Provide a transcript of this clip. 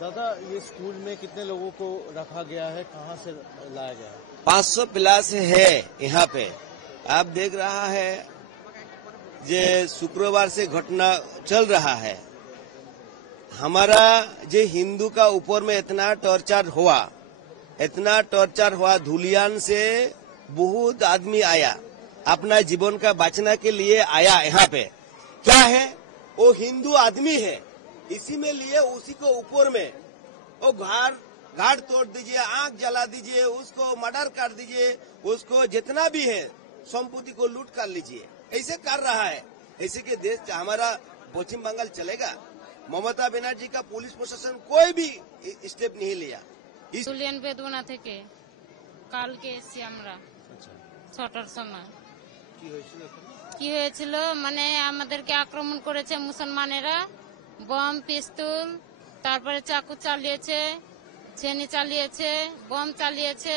दादा, ये स्कूल में कितने लोगों को रखा गया है, कहाँ से लाया गया है? 500 प्लस है यहाँ पे। आप देख रहा है जे शुक्रवार से घटना चल रहा है। हमारा जे हिंदू का ऊपर में इतना टॉर्चर हुआ, धुलियान से बहुत आदमी आया, अपना जीवन का बचने के लिए आया। यहाँ पे क्या है, वो हिंदू आदमी है, इसी में लिए उसी को ऊपर में वो घाट तोड़ दीजिए, आंख जला दीजिए, उसको मर्डर कर दीजिए, उसको जितना भी है संपत्ति को लूट कर लीजिए। ऐसे कर रहा है। ऐसे के देश हमारा पश्चिम बंगाल चलेगा? ममता बनर्जी का पुलिस प्रशासन कोई भी स्टेप नहीं लिया। ধুলিয়ান বেদুনা থেকে কালকে এসেছি আমরা 6টার সময়। কি হয়েছিল মানে আমাদেরকে আক্রমণ করেছে মুসলমানেরা, বম, পিস্তল, তারপরে চাকু চালিয়েছে, ছেনি চালিয়েছে, বম চালিয়েছে।